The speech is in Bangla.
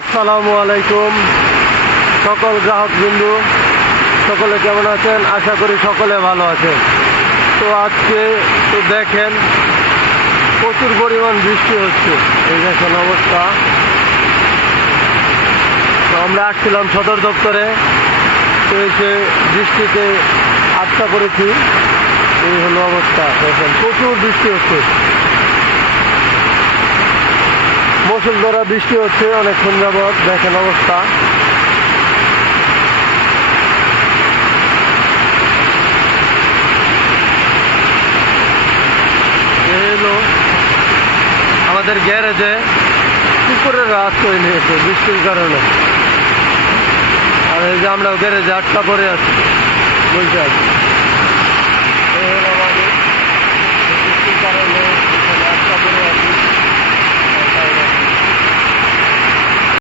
আসসালামু আলাইকুম সকল গ্রাহক বিন্দু, সকলে কেমন আছেন? আশা করি সকলে ভালো আছেন। তো আজকে তো দেখেন প্রচুর পরিমাণ বৃষ্টি হচ্ছে, এই দেখেন অবস্থা। তো আমরা আসছিলাম সদর দপ্তরে, তো এসে বৃষ্টিতে আটকা পড়েছি। এই হলো অবস্থা, দেখেন প্রচুর বৃষ্টি হচ্ছে, মুষলধারা বৃষ্টি হচ্ছে অনেকক্ষণ যাবৎ। দেখেন অবস্থা। এই হলো আমাদের গ্যারেজে কুকুরের রাত করে নিয়েছে বৃষ্টির কারণে, আর এই যে আমরা গ্যারেজে আটকা পড়ে আছি, বলতে আছি। এই হলো আমাদের বৃষ্টির কারণে আটকা পড়ে আছি।